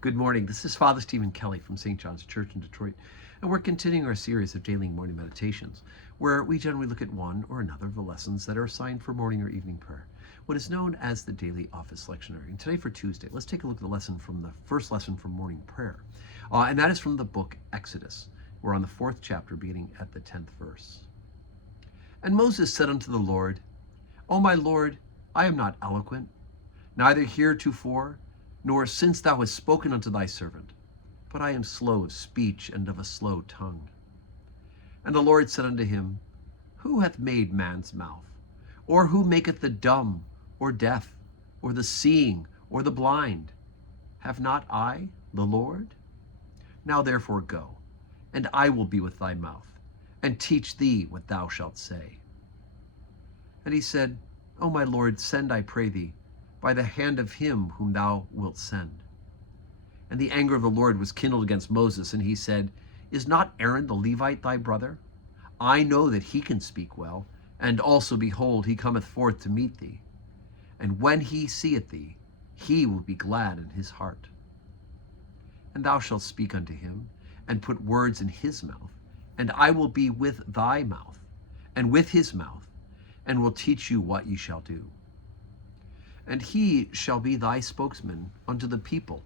Good morning. This is Father Stephen Kelly from St. John's Church in Detroit, and we're continuing our series of daily morning meditations, where we generally look at one or another of the lessons that are assigned for morning or evening prayer, what is known as the daily office lectionary. And today for Tuesday, let's take a look at the lesson from the first lesson for morning prayer, and that is from the book Exodus. We're on the 4th chapter, beginning at the 10th verse. And Moses said unto the Lord, O my Lord, I am not eloquent, neither heretofore, nor since thou hast spoken unto thy servant, but I am slow of speech and of a slow tongue. And the Lord said unto him, Who hath made man's mouth? Or who maketh the dumb, or deaf, or the seeing, or the blind? Have not I, the Lord? Now therefore go, and I will be with thy mouth, and teach thee what thou shalt say. And he said, O my Lord, send, I pray thee, by the hand of him whom thou wilt send. And the anger of the Lord was kindled against Moses, and he said, Is not Aaron the Levite thy brother? I know that he can speak well, and also, behold, he cometh forth to meet thee. And when he seeth thee, he will be glad in his heart. And thou shalt speak unto him, and put words in his mouth, and I will be with thy mouth, and with his mouth, and will teach you what ye shall do. And he shall be thy spokesman unto the people,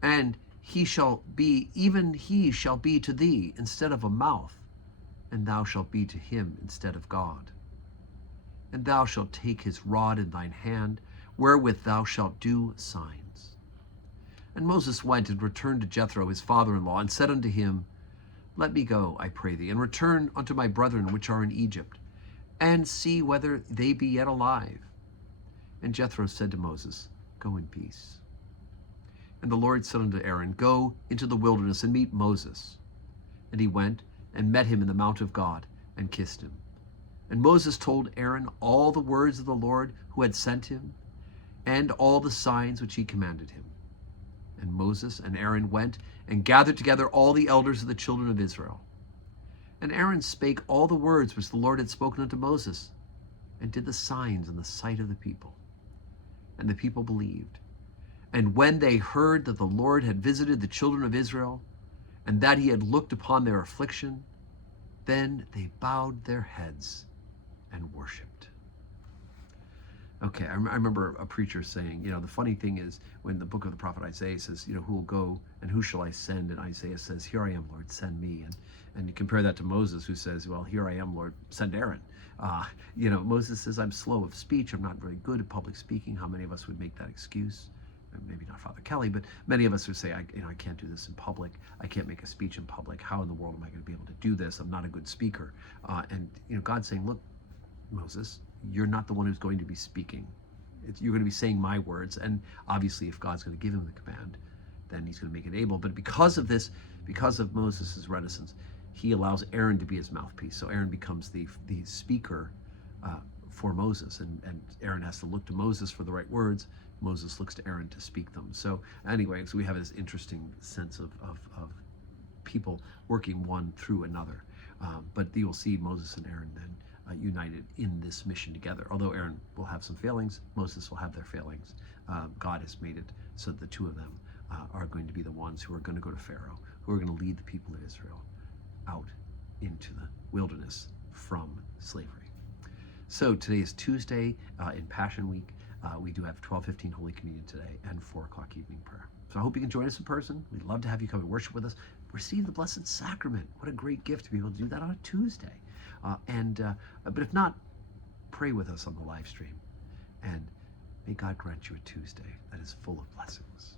and he shall be, even he shall be to thee instead of a mouth, and thou shalt be to him instead of God. And thou shalt take his rod in thine hand, wherewith thou shalt do signs. And Moses went and returned to Jethro his father-in-law, and said unto him, Let me go, I pray thee, and return unto my brethren which are in Egypt, and see whether they be yet alive. And Jethro said to Moses, Go in peace. And the Lord said unto Aaron, Go into the wilderness and meet Moses. And he went and met him in the mount of God, and kissed him. And Moses told Aaron all the words of the Lord who had sent him, and all the signs which he commanded him. And Moses and Aaron went and gathered together all the elders of the children of Israel. And Aaron spake all the words which the Lord had spoken unto Moses, and did the signs in the sight of the people. And the people believed. And when they heard that the Lord had visited the children of Israel, and that he had looked upon their affliction, then they bowed their heads and worshiped. Okay, I remember a preacher saying, the funny thing is when the book of the prophet Isaiah says, who will go and who shall I send? And Isaiah says, Here I am, Lord, send me. And you compare that to Moses, who says, Well, here I am, Lord, send Aaron. Moses says, I'm slow of speech. I'm not very good at public speaking. How many of us would make that excuse? Maybe not Father Kelly, but many of us would say, I can't do this in public. I can't make a speech in public. How in the world am I going to be able to do this? I'm not a good speaker. And God's saying, look, Moses, you're not the one who's going to be speaking. You're going to be saying my words. And obviously, if God's going to give him the command, then he's going to make it able. But because of this, because of Moses' reticence, he allows Aaron to be his mouthpiece. So Aaron becomes the speaker for Moses. And Aaron has to look to Moses for the right words. Moses looks to Aaron to speak them. So anyway, so we have this interesting sense of people working one through another. But you will see Moses and Aaron then united in this mission together. Although Aaron will have some failings, Moses will have their failings. God has made it so that the two of them are going to be the ones who are going to go to Pharaoh, who are going to lead the people of Israel out into the wilderness from slavery. So today is Tuesday in Passion Week. We do have 12:15 Holy Communion today and 4 o'clock evening prayer. So I hope you can join us in person. We'd love to have you come and worship with us. Receive the Blessed Sacrament. What a great gift to be able to do that on a Tuesday. But if not, pray with us on the live stream. And may God grant you a Tuesday that is full of blessings.